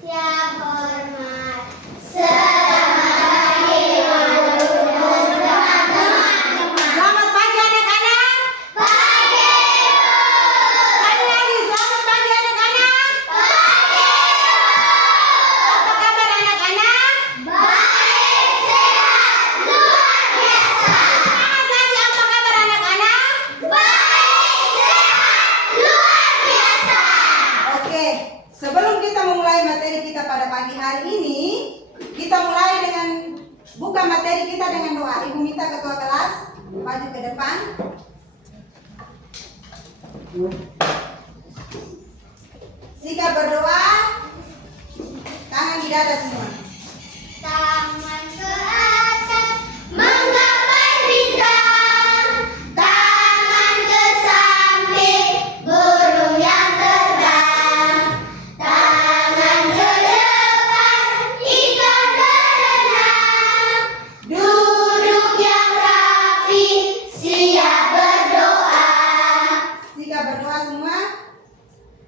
Siap hormat. Selamat pagi anak-anak. Pagi, Sekali lagi, selamat pagi anak-anak. Apa kabar anak-anak? baik, sehat, luar biasa. Semangat lagi, apa kabar anak-anak? Baik, sehat, luar biasa. Oke, sebelum kita memulai materi kita pada pagi hari ini, kita mulai dengan buka materi kita dengan doa. Ibu minta ketua kelas maju ke depan. Sikap berdoa, tangan di dada semua. Tangan ke atas menggapai bintang, tangan ke samping burung yang terbang, tangan ke depan ikan berenang, duduk yang rapi siap berdoa. Sikap berdoa semua.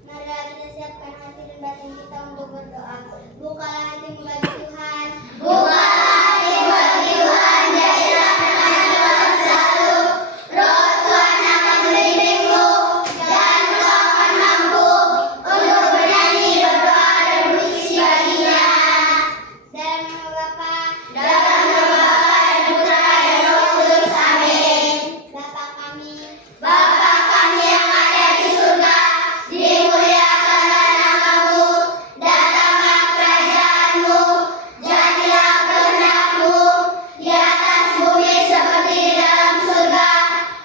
Marilah kita siapkan hati dan batin kita untuk berdoa. Bukalah hatimu bagi Tuhan. Bukalah hatimu bagi Tuhan. Jadilah firman Tuhan selalu. Roh Tuhan akan membimbingmu dan engkau akan mampu untuk bernyanyi, berdoa dan berpuji baginya. Dalam nama Bapa, dalam nama Bapa dan Putra dan Roh Kudus. Amin. Bapa kami yang ada di surga, dimuliakanlah namamu, datanglah kerajaanmu, jadilah kehendakmu di atas bumi seperti di dalam surga.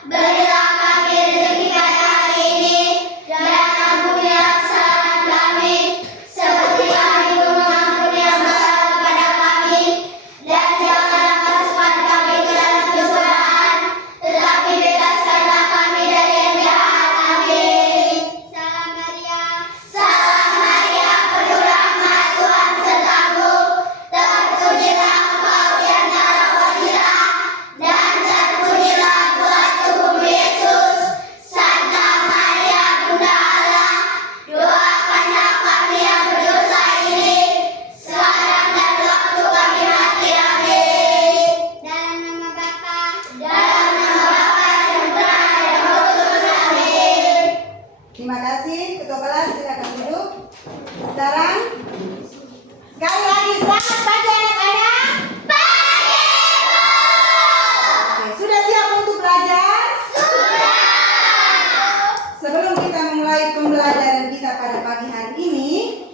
Berilah kami rezeki pada hari ini, dan ampunilah kesalahan kami, seperti kami pun mengampuni yang bersalah kepada kami. Dan janganlah masukkan kami ke dalam pencobaan, tetapi bebaskanlah kami dari yang jahat. Amin. Salam Maria, penuh rahmat, Tuhan sertamu. Terpujilah engkau di antara wanita, dan terpujilah buah tubuhmu Yesus. Santa Maria, Bunda Allah, doakanlah kami yang berdosa ini, sekarang dan waktu kami mati. Amin. Dalam nama Bapa, dan Putra dan Roh Kudus. Amin. Terima kasih, ketua kelas silakan duduk. Sekarang sekali lagi selamat pagi anak-anak. Oke, sudah siap untuk belajar? Sebelum kita memulai pembelajaran kita pada pagi hari ini,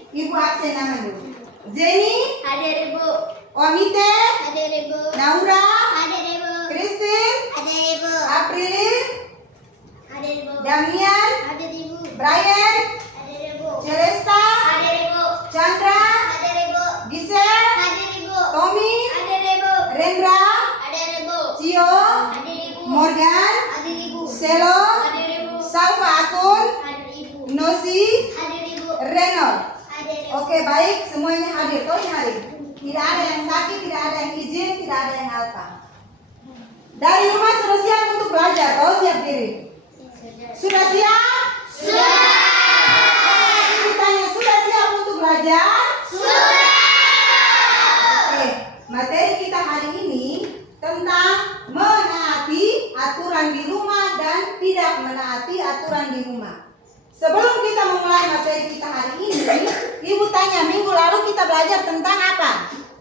Ibu absen nama dulu. Jenny, Hadir Ibu. Omite, Hadir Ibu. Naura, Hadir Ibu. Christine, Hadir Ibu. April, Hadir Ibu. Damian, Hadir Ibu. Brian, Hadir Ibu. Celesta, Hadir Ibu. Chandra, Hadir Ibu. Giselle, Hadir Ibu. Tommy, Hadir Ibu. Rendra, Hadir Ibu. Cio, Hadir Ibu. Morgan, Hadir Ibu. Selo, Hadir Ibu. Salva Akun, Hadir Ibu. Nosi, Hadir Ibu. Reno. Hadir Ibu. Oke, baik, semuanya hadir. Kau yang hadir. Tidak ada yang sakit, tidak ada yang izin, tidak ada yang alpa. Dari rumah sudah siap untuk belajar. Kau siap diri? Sudah siap? Sudah. Aku tanya, sudah siap untuk belajar? Sudah. Oke, materi kita hari ini tentang menaati aturan di rumah dan tidak menaati aturan di rumah. Sebelum kita memulai materi kita hari ini, Ibu tanya, minggu lalu kita belajar tentang apa?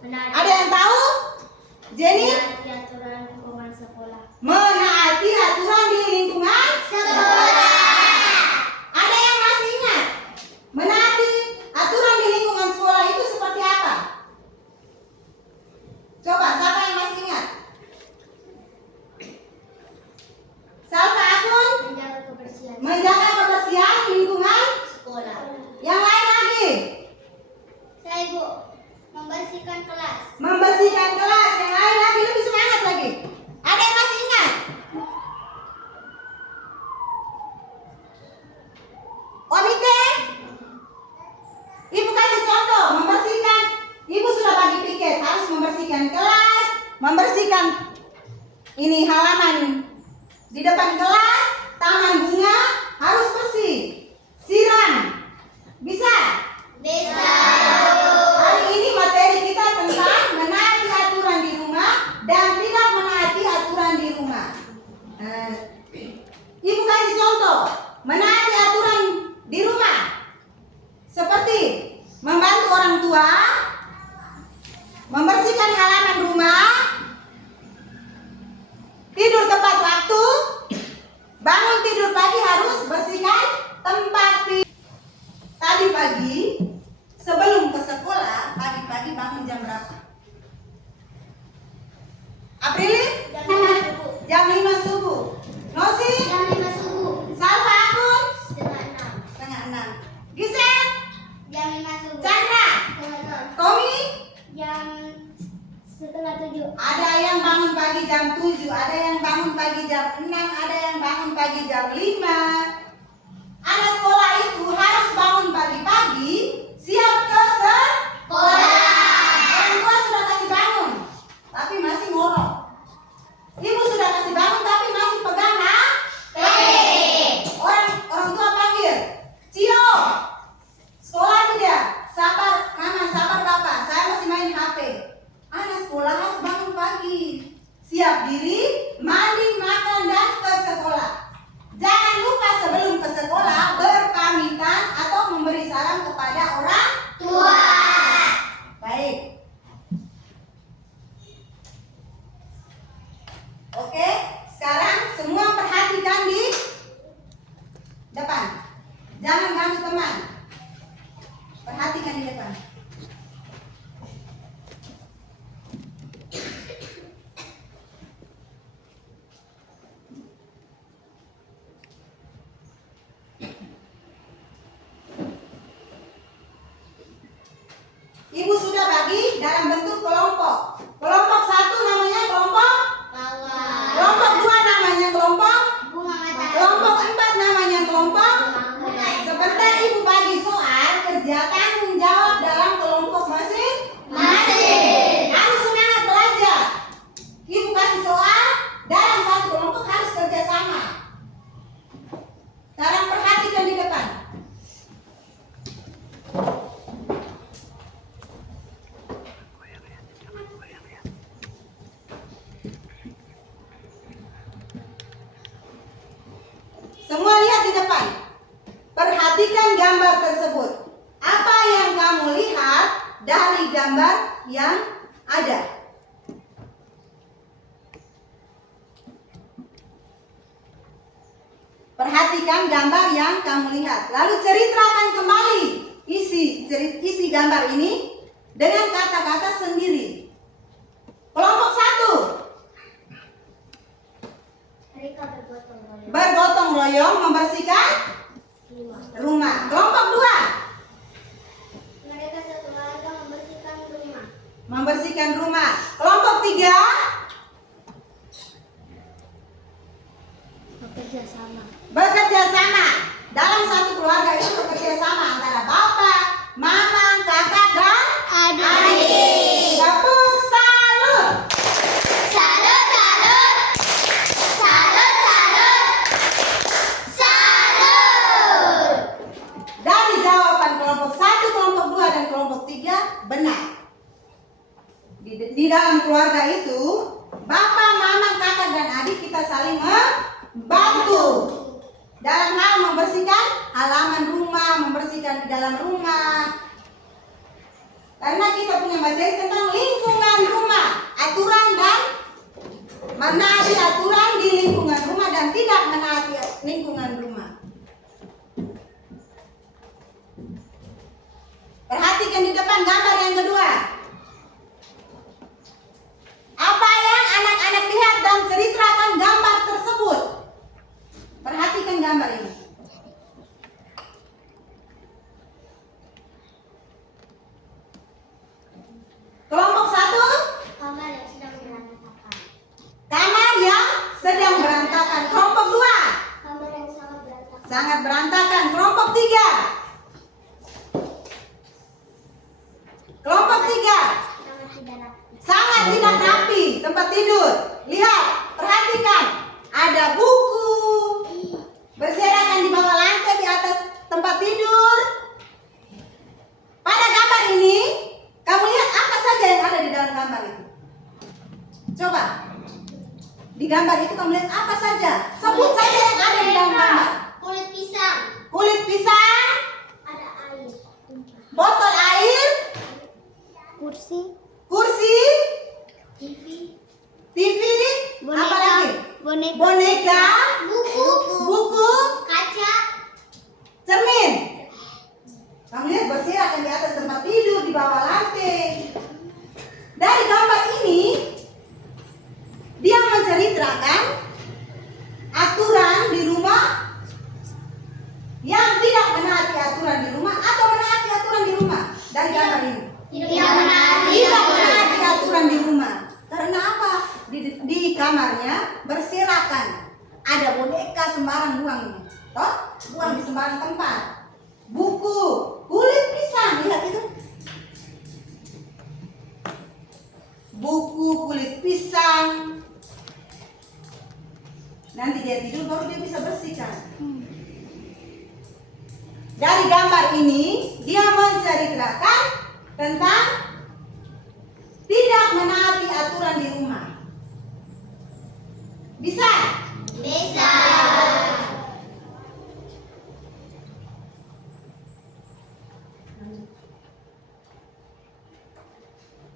Ada yang tahu? Jenny? Aturan lingkungan sekolah. Menaati aturan di lingkungan Sekolah. Ada yang masih ingat? Menaati aturan di lingkungan sekolah itu seperti apa? Coba, siapa yang masih ingat? Salsa Akun? Menjaga kebersihan Menjaga kebersihan lingkungan. sekolah. Yang lain lagi? Saya Ibu. Membersihkan kelas. Membersihkan kelas. Yang lain lagi, lebih semangat lagi. Ada yang masih ingat? Omite? Ibu kasih contoh, membersihkan. Ibu sudah bagi piket, harus membersihkan kelas, membersihkan ini halaman di depan kelas, taman bunga harus bersih. Siram. Bisa? Bisa. membantu orang tua, membersihkan halaman rumah, tidur tepat waktu, bangun tidur pagi harus bersihkan tempat tidur. Tadi pagi sebelum ke sekolah, pagi-pagi bangun jam berapa? Aprili? Jam 5 subuh. Nosi? Jam 5 subuh. Salsa Akun? Setengah 6. Gisel? Jam 5 subuh. Chandra? Setengah 6. Tommy? Jam setengah 7. Ada yang bangun pagi jam 7, ada yang bangun pagi jam 6, ada yang bangun pagi jam 5. Anak sekolah itu harus bangun pagi-pagi, siap ke sekolah. Orang tua sudah kasih bangun, tapi masih ngorok. Ibu sudah kasih bangun, tapi masih pegang HP. Orang tua panggil, Cio, sekolah tidak? Sabar mama, sabar papa, saya masih main HP. Anak sekolah harus bangun pagi, siap diri, mandi, makan, dan ke sekolah. Jangan lupa sebelum ke sekolah berpamitan atau memberi salam kepada orang tua. Baik. Oke, sekarang semua perhatikan di depan. Jangan ganggu teman. Perhatikan di depan. Ibu sudah bagi dalam bentuk kelompok. Kelompok 1 namanya kelompok, kelompok 2 namanya kelompok, Bunga matahari. kelompok 4 namanya kelompok. Bunga. Sebentar ibu bagi soal, kerja tanggung jawab dalam kelompok masing-masing. Harus semangat belajar. Ibu kasih soal, dalam satu kelompok harus kerja sama. Sekarang perhatikan di depan. Semua lihat di depan. Perhatikan gambar tersebut. Apa yang kamu lihat dari gambar yang ada? Perhatikan gambar yang kamu lihat. Lalu ceritakan kembali isi gambar ini dengan kata-kata sendiri. Kelompok 1. Mereka bergotong royong. Bergotong royong membersihkan rumah. Kelompok 2. Mereka sekeluarga membersihkan rumah. Membersihkan rumah. Kelompok 3. Bekerja sama. Bekerja sama. Dalam satu keluarga itu bekerja sama antara bapak, mama, kakak, dan adik. Tepuk salut. Salut, salut. Salut, salut. Salut. Dari jawaban kelompok 1, kelompok 2, dan kelompok 3 benar. Di dalam keluarga itu, bapak, mama, kakak, dan adik kita saling membantu. Dalam hal membersihkan halaman rumah, membersihkan di dalam rumah. Karena kita punya materi tentang lingkungan rumah, aturan dan menaati aturan di lingkungan rumah dan tidak menaati lingkungan rumah. Perhatikan di depan gambar yang kedua. Apa yang anak-anak lihat dan ceritakan gambar tersebut. Perhatikan gambar ini. Kelompok 1, Kamar yang sedang berantakan. kamar yang sedang berantakan. Kelompok 2, Kamar yang sangat berantakan. sangat berantakan. Kelompok 3, kelompok 3, Sangat tidak rapi. sangat tidak rapi tempat tidur. Lihat, perhatikan. Ada buku berserakan di bawah lantai di atas tempat tidur. Pada gambar ini, kamu lihat apa saja yang ada di dalam gambar itu? Coba. Di gambar itu kamu lihat apa saja? Sebut saja yang ada di dalam gambar. Kulit pisang. Kulit pisang, Ada air. botol air, berserakan di atas tempat tidur, di bawah lantai. Dari gambar ini, dia menceritakan aturan di rumah yang tidak menaati aturan di rumah atau menaati aturan di rumah. Dari gambar ini tidak menaati aturan di rumah. Karena apa? Di kamarnya berserakan, ada boneka sembarang buangnya, toh buang di sembarang tempat. Buku kulit pisang, lihat itu, buku kulit pisang. Nanti dia tidur baru dia bisa bersihkan. Dari gambar ini dia menceritakan tentang tidak menaati aturan di rumah. Bisa? Bisa.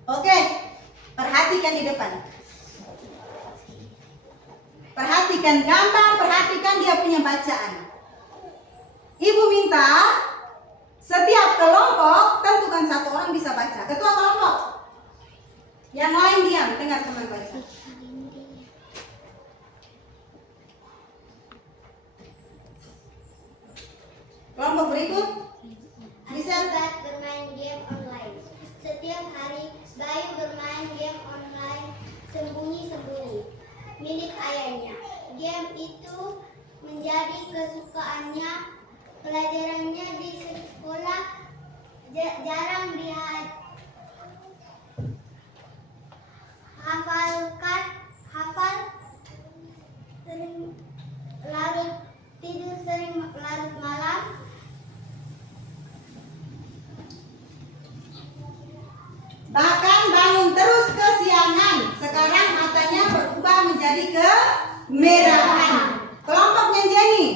Oke, perhatikan di depan. Perhatikan gambar, perhatikan dia punya bacaan. Ibu minta setiap kelompok tentukan satu orang bisa baca. Ketua kelompok, yang lain diam, dengar teman baca. Kelompok berikut bisa. Akibat bermain game online. Setiap hari Bayu bermain game online sembunyi-sembunyi milik ayahnya. Game itu menjadi kesukaannya. Pelajarannya di sekolah jarang hafal, sering larut tidur, sering larut malam. Bahkan bangun terus kesiangan. Sekarang matanya berubah menjadi kemerahan. Kelompoknya Jenny.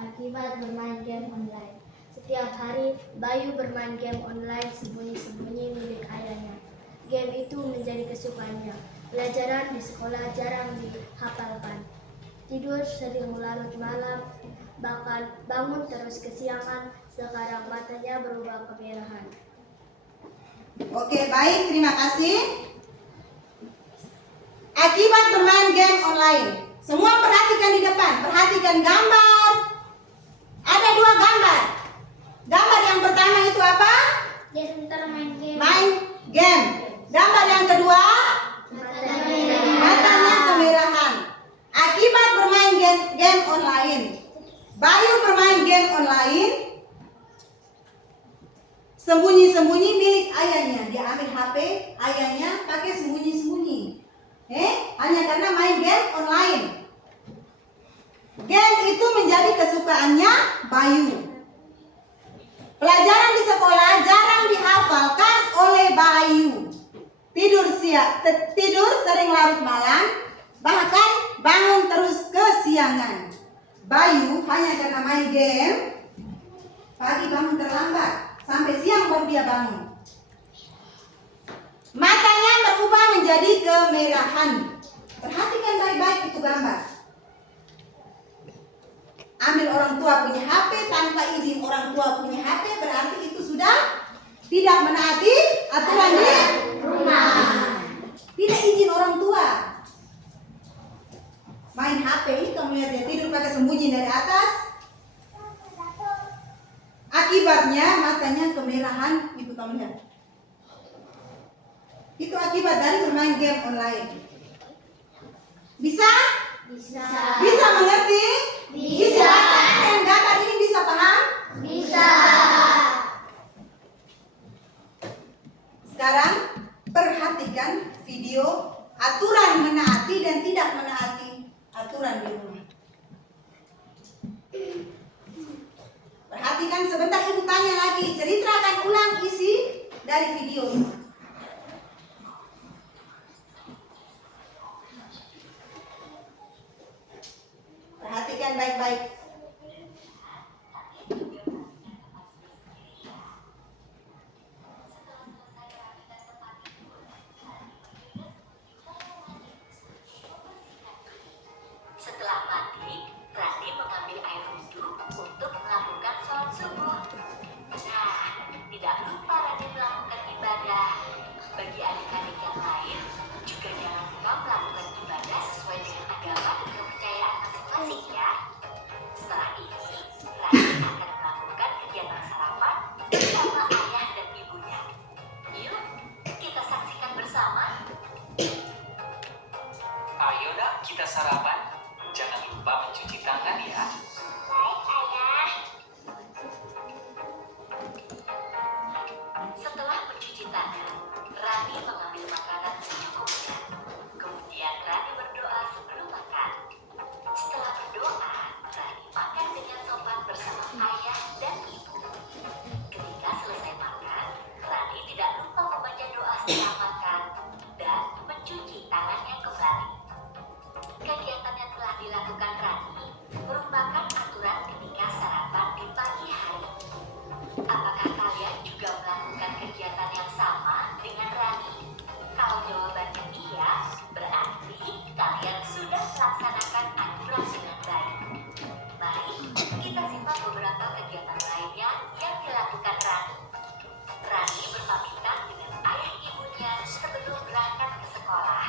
Akibat bermain game online. Setiap hari Bayu bermain game online sembunyi-sembunyi milik ayahnya. Game itu menjadi kesukaannya. Pelajaran di sekolah jarang dihafalkan. Tidur sering larut malam, bahkan bangun terus kesiangan. Sekarang matanya berubah kemerahan. Oke, baik, terima kasih. Akibat bermain game online. Semua perhatikan di depan, perhatikan gambar. Ada dua gambar. Gambar yang pertama itu apa? Dia sebentar main game. Main game. Gambar yang kedua, matanya kemerahan. Akibat bermain game online. Bayu bermain game online sembunyi-sembunyi milik ayahnya. Dia ambil HP ayahnya pakai sembunyi-sembunyi. Hanya karena main game online. Game itu menjadi kesukaannya Bayu. Pelajaran di sekolah jarang dihafalkan oleh Bayu. Tidur sering larut malam, bahkan bangun terus kesiangan. Bayu hanya karena main game, pagi bangun terlambat, sampai siang baru dia bangun. Matanya berubah menjadi kemerahan. Perhatikan baik-baik itu gambar. Ambil orang tua punya HP, tanpa izin orang tua punya HP, berarti itu sudah tidak menaati aturan di rumah. Tidak izin orang tua. Main HP ini kamu lihat dia tidur pakai sembunyi dari atas. Akibatnya matanya kemerahan, itu kamu lihat. Itu akibat dari bermain game online. Bisa? Bisa. Bisa mengerti? Bisa. Dengan gambar ini bisa paham? Bisa. Sekarang perhatikan video aturan menaati dan tidak menaati aturan di rumah. Perhatikan sebentar, ibu tanya lagi. Ceritakan ulang isi dari video ini. Perhatikan baik-baik. Setelah mandi, Rani mengambil air wudhu untuk melakukan sholat subuh. Nah, di istana, Rani mengambil makanan secukupnya. Kemudian Rani berdoa sebelum makan. Setelah berdoa, Rani makan dengan sopan bersama ayah dan ibu. Ketika selesai makan, Rani tidak lupa membaca doa setelah makan dan mencuci tangannya kembali. Kegiatan yang telah dilakukan Rani merupakan aturan ketika sarapan di pagi hari. Apakah kalian juga melakukan kegiatan yang sama dengan Rani? Kalau jawabannya iya, berarti kalian sudah melaksanakan aturan dengan baik. Mari kita simak beberapa kegiatan lainnya yang dilakukan Rani. Rani berpamitan dengan ayah ibunya sebelum berangkat ke sekolah.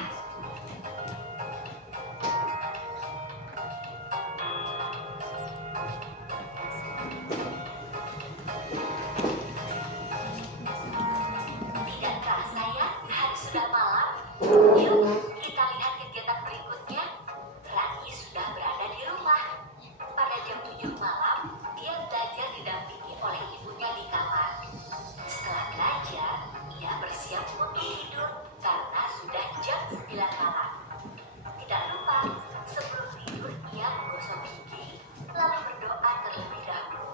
Tidak terasa ya, hari sudah malam. Yuk, kita lihat kegiatan berikutnya. Rani sudah berada di rumah. Pada jam 7 malam, dia belajar didampingi oleh ibunya di kamar. Setelah belajar, ia bersiap untuk tidur karena sudah jam 9 malam. Tidak lupa, sebelum tidur ia menggosok gigi, lalu berdoa terlebih dahulu.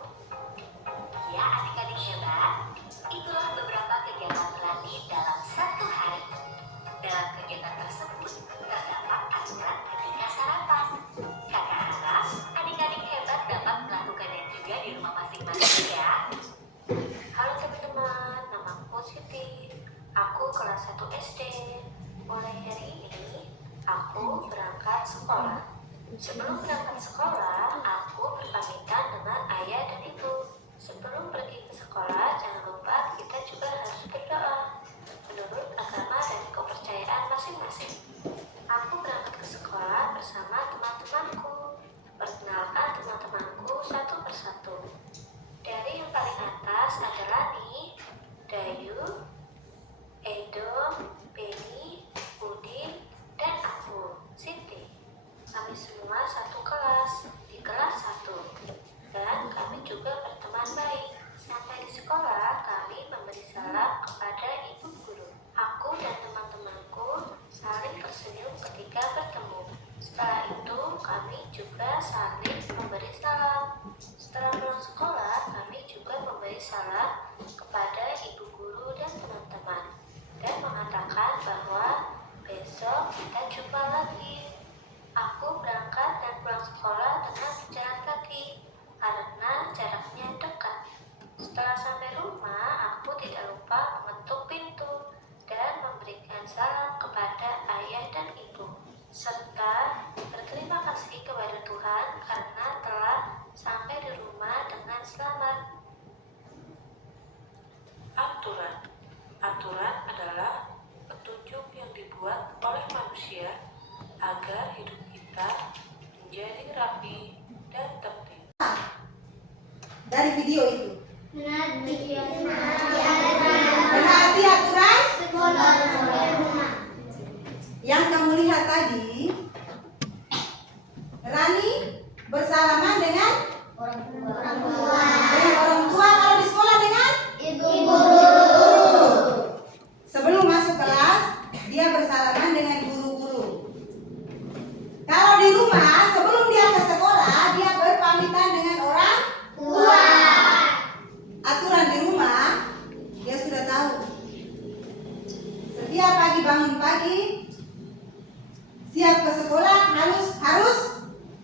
Ya adik-adik hebat, itulah beberapa kegiatan Rani dalam satu hari. Dalam kegiatan tersebut, terdapat aturan ketika sarapan. Kakak harap adik-adik hebat dapat melakukannya juga di rumah masing-masing ya. Halo teman-teman, namaku Siti. Aku kelas 1 SD. Mulai hari ini, aku berangkat sekolah. Sebelum berangkat sekolah, aku berpamitan dengan ayah dan ibu. Sebelum pergi ke sekolah, jangan lupa kita juga harus berdoa menurut agama dan kepercayaan masing-masing. Aku berangkat ke sekolah bersama teman-temanku. Perkenalkan teman-temanku satu persatu. Dari yang paling atas ada Rani, Dayu, Edo, Beni, Udin, dan aku, Siti. Kami semua satu kelas, di kelas 1. Dan kami juga berteman baik. Sampai di sekolah, kami memberi salam kepada ibu guru. Aku dan teman-temanku saling tersenyum ketika bertemu. Setelah itu, kami juga saling memberi salam. Setelah pulang sekolah, kami juga memberi salam kepada ibu guru dan teman-teman. Dan mengatakan bahwa besok kita jumpa lagi. Aku berangkat dan pulang sekolah dengan berjalan kaki karena jaraknya dekat. Setelah sampai rumah, aku tidak lupa mengetuk pintu dan memberikan salam kepada ayah dan ibu, serta berterima kasih kepada Tuhan karena telah sampai di rumah dengan selamat. Aturan adalah petunjuk yang dibuat oleh manusia agar hidup kita menjadi rapi dan tertib. Dari video itu, Menaati aturan sekolah dan rumah. yang kamu lihat tadi. Rani bersalaman dengan Orang tua. orang tua, kalau di sekolah dengan Ibu guru. Sebelum masuk kelas, dia bersalaman dengan guru-guru. Kalau di rumah, sebelum dia ke sekolah, dia berpamitan dengan orang tua. Aturan di rumah, dia sudah tahu. Setiap pagi bangun pagi, siap ke sekolah, harus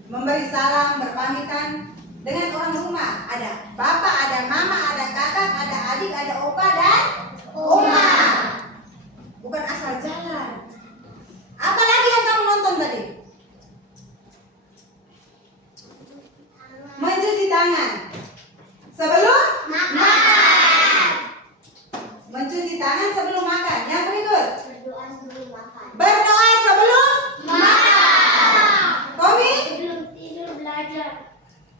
memberi salam, berpamitan dengan orang rumah. Ada bapak, ada mama, ada kakak, ada adik, ada opa dan oma. Bukan asal jalan. Apalagi yang kamu nonton tadi? Mencuci tangan sebelum makan. Mencuci tangan sebelum makan. Yang berikut, berdoa sebelum makan. berdoa sebelum makan. Tommy, Sebelum tidur belajar.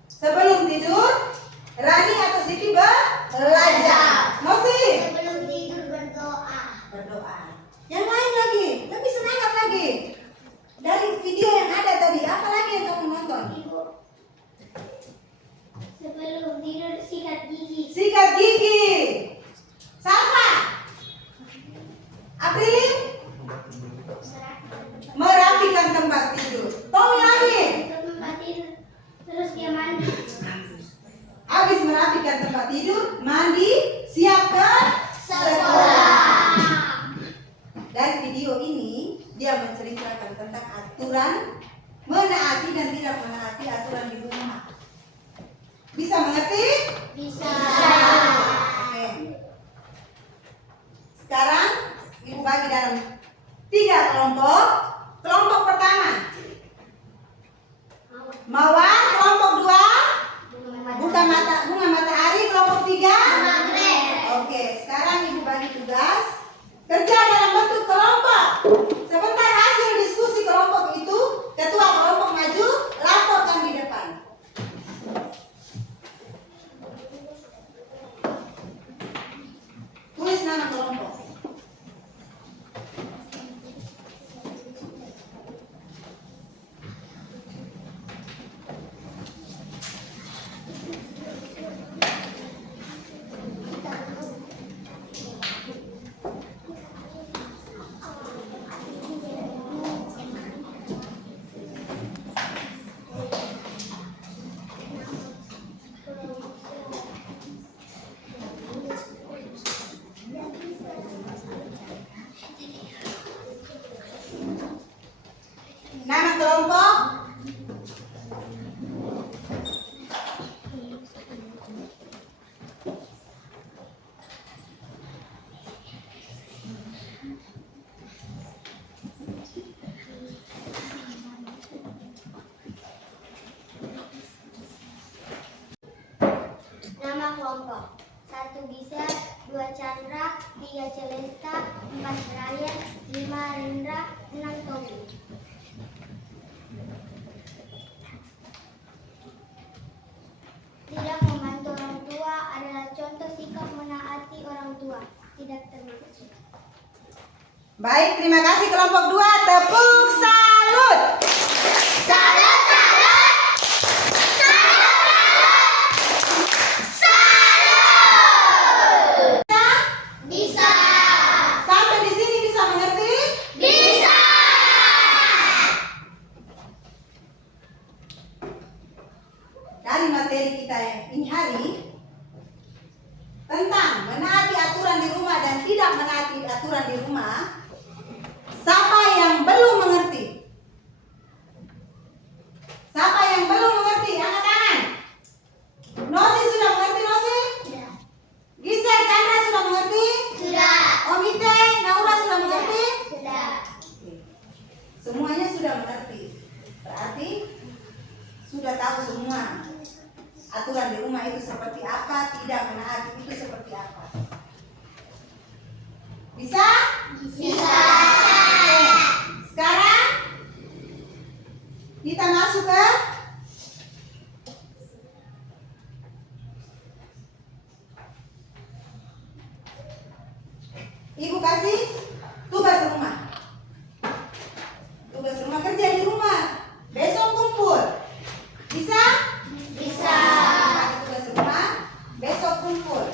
sebelum tidur, Rani atau Siti belajar. Mosi, Sebelum tidur berdoa. berdoa. Yang lain lagi, lebih semangat lagi. Dari video yang ada tadi, apa lagi yang kamu nonton? Ibu. Sebelum tidur sikat gigi. Sikat gigi. Salsa. dan tidak menaati aturan di rumah. Bisa mengerti? Bisa. Oke. Sekarang ibu bagi dalam 3 kelompok. Kelompok pertama mawar, kelompok 2 bunga matahari, kelompok 3 Oke, sekarang ibu bagi tugas kerja dalam bentuk kelompok. Sebentar hasil diskusi kelompok itu, ketua kelompok maju, laporkan di depan. Tulis nama kelompok. Nama kelompok. Nama kelompok 1 Gisel, 2 Chandra, 3 Celesta, 4 Ryan, 5 Rindra, 6 Tommy. Tidak membantu orang tua adalah contoh sikap menaati orang tua. Tidak termaksud. Baik, terima kasih kelompok 2. Tepuk salut. Salut, salut. Bisa. Sampai di sini bisa mengerti? Bisa. Dari materi kita ini hari tentang menaati aturan di rumah dan tidak menaati aturan di rumah. Siapa yang belum mengerti? Siapa yang belum mengerti? Angkat tangan. Nosi sudah mengerti, Nosi? Sudah. Gisel, Chandra sudah mengerti? Sudah. Omite, Naura sudah mengerti? Sudah. Semuanya sudah mengerti. Berarti sudah tahu semua aturan di rumah itu seperti apa, tidak menaati itu seperti apa. Bisa? Bisa. Sekarang kita masuk ke Ibu kasih tugas rumah. Tugas rumah kerja di rumah. Besok kumpul. Bisa? Bisa. Tugas rumah besok kumpul.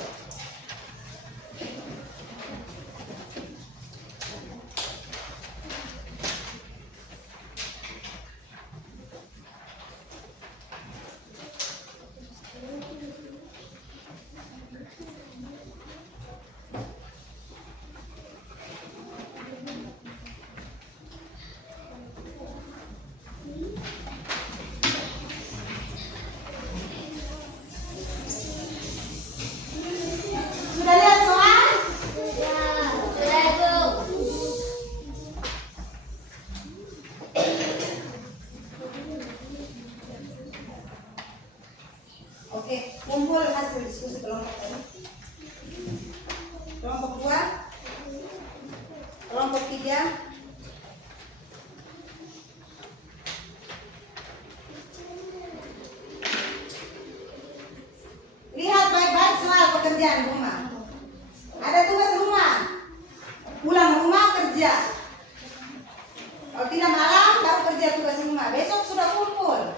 Sudah lihat soal? Sudah, Bu. Oke, kumpul hasil diskusi kelompok tadi. Kelompok 2, kelompok 3. Lihat baik-baik soal pekerjaan rumah. Ada tugas rumah. Pulang rumah kerja. Kalau tidak malam baru kerja tugas rumah. Besok sudah kumpul.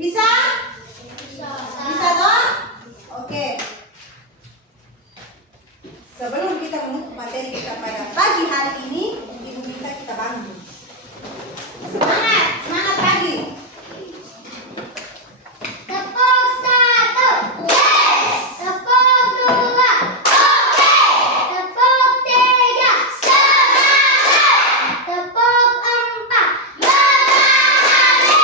Bisa? Bisa toh? Oke. Sebelum kita menutup materi kita pada pagi hari ini, Ibu minta kita bangun. Semangat, semangat pagi. Tepuk 1. Yes. Tepuk 2. Oke. Tepuk 3. Semangat. Tepuk 4. Memahami.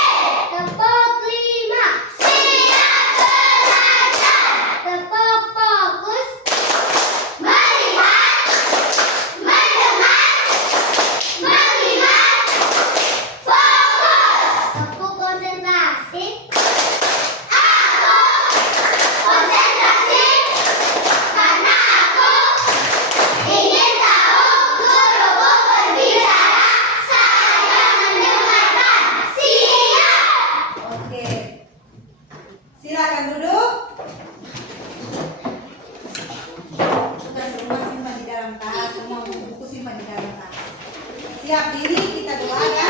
Siap diri, kita doakan.